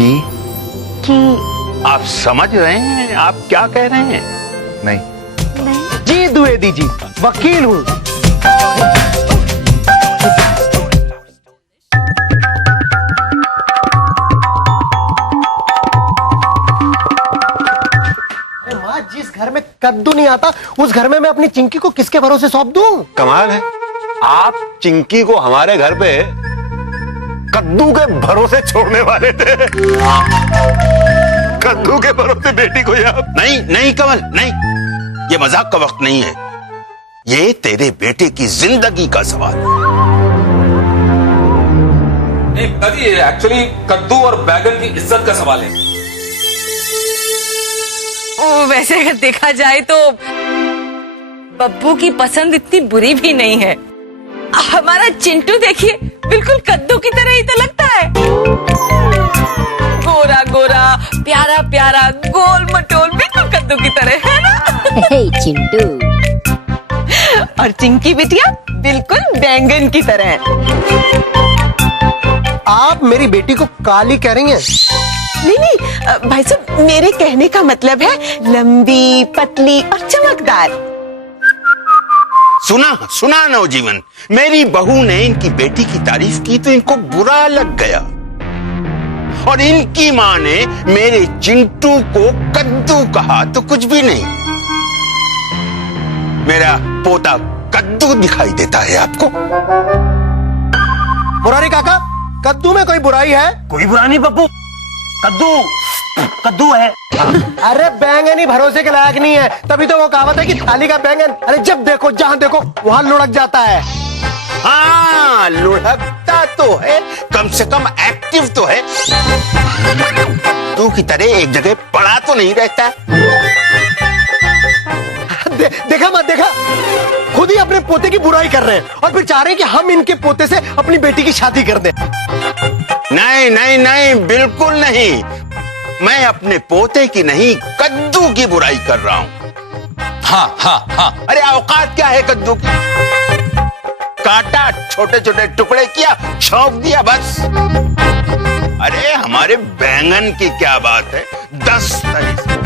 कि आप समझ रहे हैं आप क्या कह रहे हैं? नहीं। जी द्विवेदी जी, वकील हूँ। माँ, जिस घर में कद्दू नहीं आता उस घर में मैं अपनी चिंकी को किसके भरोसे सौंप दूं? कमाल है, आप चिंकी को हमारे घर पे कद्दू के भरोसे छोड़ने वाले थे। कद्दू के भरोसे बेटी को आप। नहीं नहीं कमल, नहीं, ये मजाक का वक्त नहीं है। ये तेरे बेटे की जिंदगी का सवाल है। नहीं, ये एक्चुअली कद्दू और बैगन की इज्जत का सवाल है। वैसे अगर देखा जाए तो बब्बू की पसंद इतनी बुरी भी नहीं है। हमारा चिंटू देखिए, बिल्कुल कद्दू की तरह ही तो लगता है। गोरा गोरा, प्यारा प्यारा, गोल मटोल, बिल्कुल कद्दू की तरह, है ना? चिंटू। और चिंकी बिटिया बिल्कुल बैंगन की तरह। आप मेरी बेटी को काली कह रही हैं? नहीं नहीं भाई साहब, मेरे कहने का मतलब है लंबी, पतली और चमकदार। सुना सुना नवजीवन, मेरी बहू ने इनकी बेटी की तारीफ की तो इनको बुरा लग गया, और इनकी माँ ने मेरे चिंटू को कद्दू कहा तो कुछ भी नहीं। मेरा पोता कद्दू दिखाई देता है आपको? मुरारी काका, कद्दू में कोई बुराई है? कोई बुरा नहीं पप्पू, कद्दू है। अरे बैंगन ही भरोसे के लायक नहीं है, तभी तो वो कहावत है कि थाली का बैंगन अरे जब देखो जहाँ देखो वहाँ लुढ़क जाता है। हाँ, लुढ़कता तो है, कम से कम एक्टिव तो है। तू की तरह एक जगह पड़ा तो नहीं रहता। देखा मत, देखा, खुद ही अपने पोते की बुराई कर रहे हैं और फिर चाह रहे हैं कि हम इनके पोते से अपनी बेटी की शादी कर दें। नहीं नहीं नहीं, बिल्कुल नहीं। मैं अपने पोते की नहीं, कद्दू की बुराई कर रहा हूँ। हाँ हाँ हाँ, अरे औकात क्या है कद्दू की? काटा, छोटे छोटे टुकड़े किया, छौंक दिया, बस। अरे हमारे बैंगन की क्या बात है, 10 तरह से।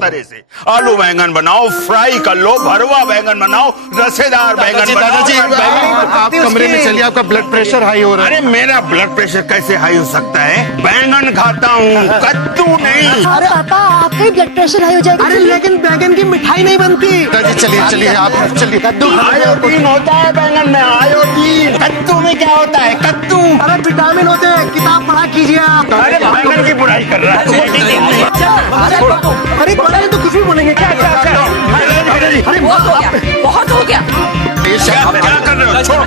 तरह से आलू बैंगन बनाओ, फ्राई कर लो, भरवा बैंगन बनाओ, रसेदार बैंगन बनाओ। आप कमरे में चलिए, आपका ब्लड प्रेशर हाई हो रहा है। अरे मेरा ब्लड प्रेशर कैसे हाई हो सकता है? बैंगन खाता हूँ, कद्दू नहीं। अरे पापा, आपका ही ब्लड प्रेशर हाई हो जाएगा। अरे लेकिन बैंगन की मिठाई नहीं बनती। चलिए चलिए, आप चलिए। कद्दू आयोडीन होता है बैंगन में, आयोडीन। कद्दू में क्या होता है? कद्दू। अरे विटामिन होते हैं, किताब पढ़ा कीजिए आप। अरे बैंगन की बुराई कर रहा है। अरे बड़ा तो कुछ भी बोलेंगे क्या? अरे बहुत हो गया। क्या कर रहे हो? छोड़ो।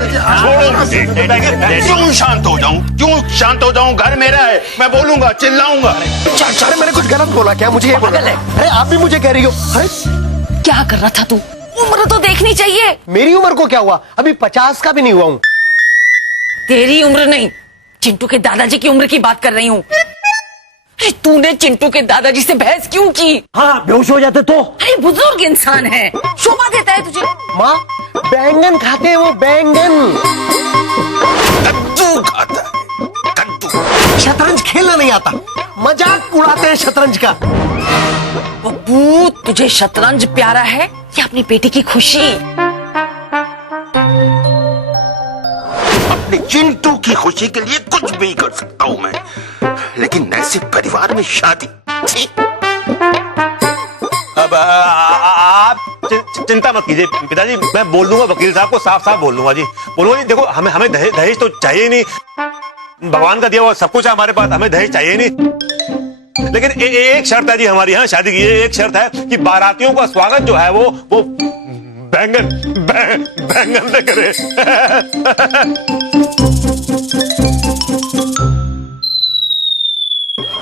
क्यों शांत हो जाऊं? क्यों शांत हो जाऊं? घर मेरा है, मैं बोलूंगा, चिल्लाऊंगा। अरे मैंने कुछ गलत बोला क्या? मुझे ये बोला। अरे आप भी मुझे कह रही हो। अरे क्या कर रहा था तू? उम्र तो देखनी चाहिए। मेरी उम्र को क्या हुआ? अभी 50 का भी नहीं हुआ हूँ। तेरी उम्र नहीं, चिंटू के दादाजी की उम्र की बात कर रही हूँ। तूने चिंटू के दादाजी से बहस क्यों की? हाँ, बेहोश हो जाते तो। अरे बुजुर्ग इंसान है, शोभा देता है तुझे। माँ, बैंगन खाते हैं वो, बैंगन। कद्दू खाता है, कद्दू। शतरंज खेलना नहीं आता, मजाक उड़ाते हैं शतरंज का। बब्बू, तुझे शतरंज प्यारा है या अपनी बेटी की खुशी? अपने चिंटू की खुशी के लिए कुछ भी कर सकता हूँ मैं, लेकिन ऐसे परिवार में शादी थी। अब आप चिंता मत कीजिए पिताजी, मैं बोल दूंगा वकील साहब को, साफ साफ बोल दूंगा जी। बोलूंगा जी, देखो हमें दहेज तो चाहिए नहीं, भगवान का दिया हुआ सब कुछ है हमारे पास, हमें दहेज चाहिए नहीं। लेकिन एक शर्त है जी हमारी यहाँ शादी की, एक शर्त है कि बारातियों का स्वागत जो है वो बैंगन से करे।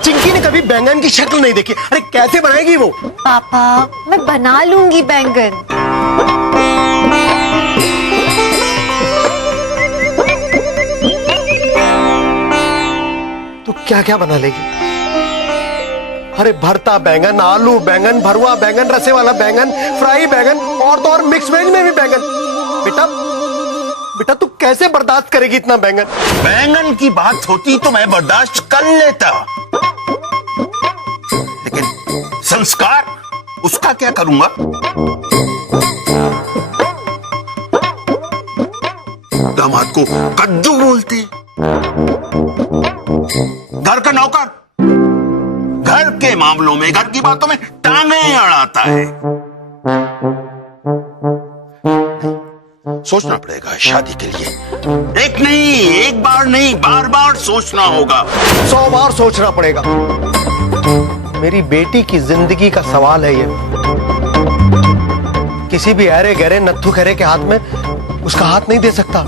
चिंकी ने कभी बैंगन की शक्ल नहीं देखी। अरे कैसे बनाएगी वो? पापा, मैं बना लूंगी बैंगन। तो क्या क्या बना लेगी? अरे भरता बैंगन, आलू बैंगन, भरुआ बैंगन, रसे वाला बैंगन, फ्राई बैंगन और तो और मिक्स वेज में भी बैंगन। बेटा बेटा तू कैसे बर्दाश्त करेगी इतना बैंगन? बैंगन की बात होती तो मैं बर्दाश्त कर लेता, लेकिन संस्कार उसका क्या करूंगा? दामाद को कद्दू बोलते, घर का नौकर घर के मामलों में, घर की बातों में टांगे अड़ाता है। सोचना पड़ेगा शादी के लिए, एक नहीं, एक बार नहीं, बार बार सोचना होगा। 100 बार सोचना पड़ेगा। मेरी बेटी की जिंदगी का सवाल है ये। किसी भी अरे गहरे नत्थु खरे के हाथ में उसका हाथ नहीं दे सकता।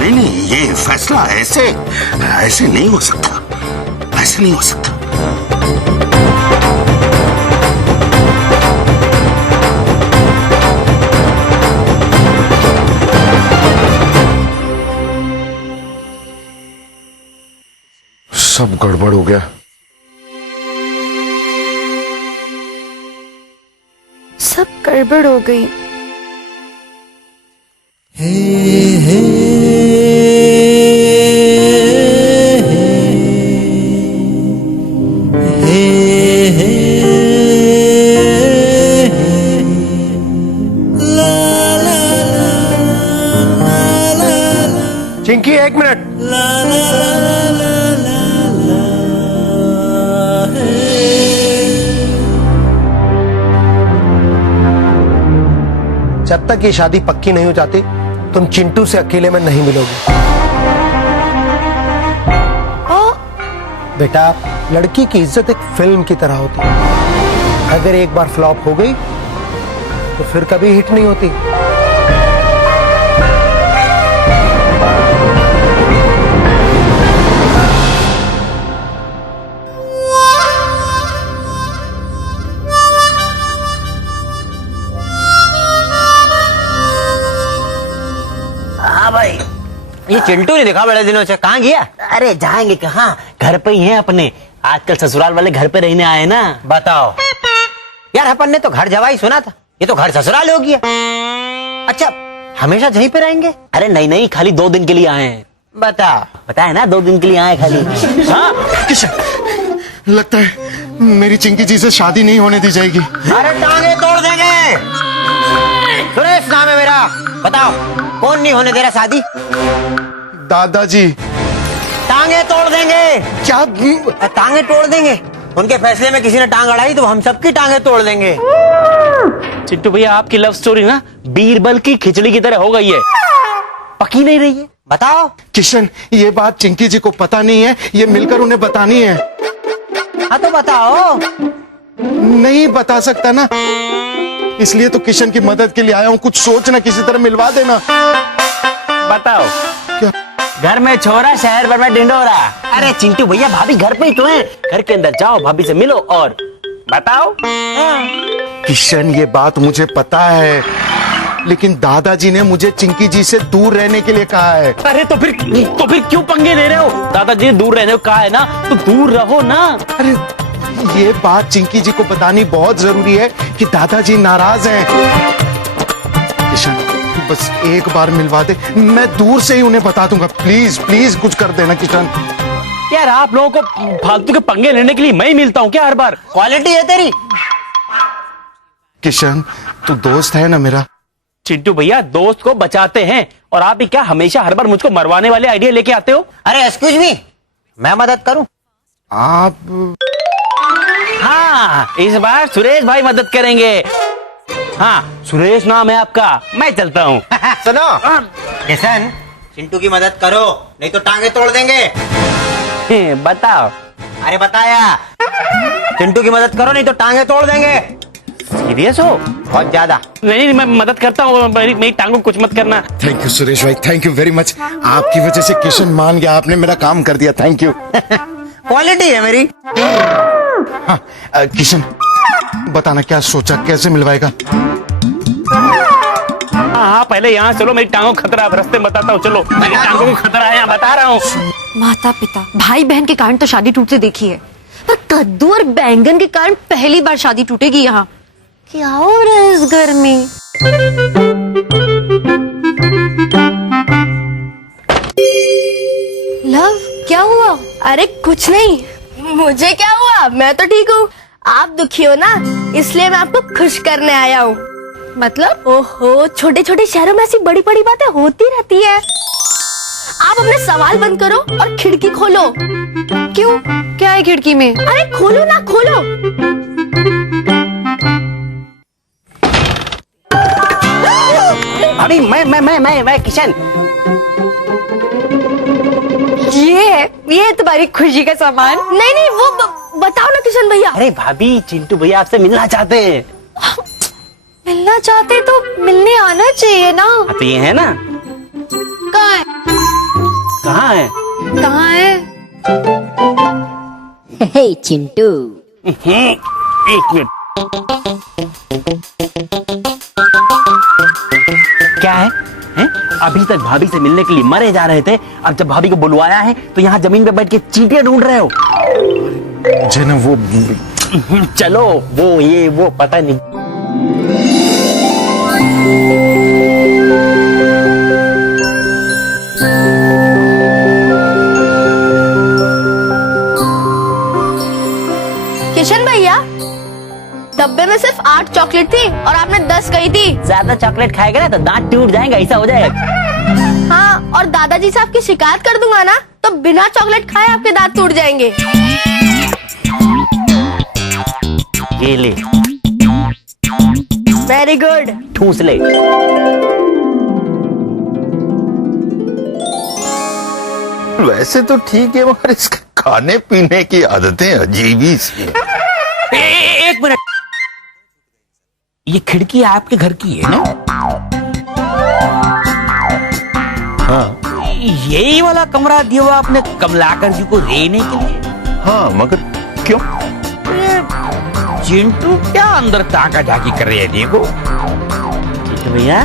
नहीं, ये फैसला ऐसे नहीं हो सकता, ऐसे नहीं हो सकता। सब गड़बड़ हो गया। सब गड़बड़ हो गई। चिंकी 1 मिनट। जब तक ये शादी पक्की नहीं हो जाती तुम चिंटू से अकेले में नहीं मिलोगे। बेटा लड़की की इज्जत एक फिल्म की तरह होती है, अगर एक बार फ्लॉप हो गई तो फिर कभी हिट नहीं होती। हाँ भाई, ये चिंटू नहीं देखा बड़े दिनों से, कहाँ गया? अरे जाएंगे कहाँ, घर पे ही हैं अपने। आजकल ससुराल वाले घर पे रहने आए ना। बताओ यार, अपन ने तो घर जवाई सुना था, ये तो घर ससुराल हो गया। अच्छा हमेशा यहीं पे रहेंगे? अरे नहीं नहीं, खाली 2 दिन के लिए आए हैं। बताए ना 2 दिन के लिए आए खाली। हाँ किशन, लगता है मेरी चिंकी जी से शादी नहीं होने दी जाएगी। अरे टांगे तोड़ देंगे। सुरेश नाम है मेरा, बताओ कौन नहीं होने दे रहा शादी? दादाजी। टांगे तोड़ देंगे। क्या? टांगे तोड़ देंगे? उनके फैसले में किसी ने टांग अड़ाई तो हम सबकी टांगे तोड़ देंगे। चिट्टू भैया, आपकी लव स्टोरी ना बीरबल की खिचड़ी की तरह हो गई है, पकी नहीं रही है। बताओ किशन, ये बात चिंकी जी को पता नहीं है, ये मिलकर उन्हें बतानी है। हाँ तो बताओ। नहीं बता सकता ना, इसलिए तो किशन की मदद के लिए आया हूँ। कुछ सोच ना, किसी तरह मिलवा देना। बताओ। क्या? घर में छोरा, शहर भर में ढिंडोरा। अरे चिंटू भैया, भाभी घर पे ही तो है। घर के अंदर जाओ, भाभी से मिलो और बताओ। किशन, ये बात मुझे पता है, लेकिन दादाजी ने मुझे चिंकी जी से दूर रहने के लिए कहा है। अरे तो फिर क्यों पंगे ले रहे हो? दादाजी ने दूर रहने को कहा है ना, तो दूर रहो ना। अरे ये बात चिंकी जी को बतानी बहुत जरूरी है कि दादाजी नाराज हैं। किशन, बस एक बार मिलवा दे, मैं दूर से ही उन्हें बता दूंगा। प्लीज प्लीज कुछ कर देना किशन। यार आप लोगों को फालतू के पंगे लेने के लिए मैं ही मिलता हूँ क्या हर बार? क्वालिटी है तेरी। किशन, तू दोस्त है ना मेरा। चिंटू भैया, दोस्त को बचाते हैं और आप ही क्या हमेशा हर बार मुझको मरवाने वाले आइडिया लेके आते हो? अरे एक्सक्यूज मी, मैं मदद करूं? आप? हाँ, इस बार सुरेश भाई मदद करेंगे। हाँ, सुरेश नाम है आपका, मैं चलता हूँ। सुनो किशन, चिंटू की मदद करो नहीं तो टांगे तोड़ देंगे। बताओ। अरे बताया, चिंटू की मदद करो नहीं तो टांगे तोड़ देंगे। सीरियस हो? बहुत ज्यादा। नहीं, मैं मदद करता हूँ, मेरी टांग को कुछ मत करना। थैंक यू सुरेश भाई, थैंक यू वेरी मच। आपकी वजह से किशन मान गया, आपने मेरा काम कर दिया, थैंक यू। क्वालिटी है मेरी। हाँ, किशन बताना क्या सोचा, कैसे मिलवाएगा? हाँ पहले यहाँ चलो, मेरी टांगों को खतरा है, रास्ते में बताता हूँ, चलो मेरी टांगों को खतरा है, यहाँ बता रहा हूँ। माता पिता भाई बहन के कारण तो शादी टूटते देखी है, पर कद्दू और बैंगन के कारण पहली बार शादी टूटेगी यहाँ। क्या हो रहा है इस घर में? लव, क्या हुआ? अरे कुछ नहीं, मुझे क्या हुआ, मैं तो ठीक हूँ। आप दुखी हो ना, इसलिए मैं आपको खुश करने आया हूँ। मतलब? ओहो, छोटे छोटे शहरों में ऐसी बड़ी बड़ी बातें होती रहती है। आप अपने सवाल बंद करो और खिड़की खोलो। क्यों, क्या है खिड़की में? अरे खोलो ना, खोलो। अभी मैं किशन। ये है तुम्हारी खुशी का सामान? नहीं नहीं, वो बताओ ना किशन भैया। अरे भाभी, चिंटू भैया आपसे मिलना चाहते हैं। मिलना चाहते तो मिलने आना चाहिए ना। तो ये है ना? कहाँ है? कहाँ है? कहाँ है? हे चिंटू, एक मिनट। क्या है? हैं? अभी तक भाभी से मिलने के लिए मरे जा रहे थे, अब जब भाभी को बुलवाया है तो यहाँ जमीन पे बैठ के चींटियां ढूंढ रहे हो। मुझे ना वो चलो वो पता नहीं। किशन भैया, डब्बे में सिर्फ 8 चॉकलेट थी और आपने 10 कही थी। ज्यादा चॉकलेट खाएगा ना तो दांत टूट जाएगा, ऐसा हो जाएगा। हाँ, और दादाजी से आपकी शिकायत कर दूंगा ना, तो बिना चॉकलेट खाए आपके दांत टूट जाएंगे। ये ले, वेरी गुड। ठूस ले। वैसे तो ठीक है, मगर इसके खाने पीने की आदतें अजीब ही सी हैं। एक मिनट, ये खिड़की आपके घर की है ना? हाँ यही वाला कमरा दिया हुआ आपने कमलाकर जी को रहने के लिए? हाँ, मगर क्यों? ये चिंटू क्या अंदर ताका झाकी कर रहे हैं? देखो चिंटू भैया,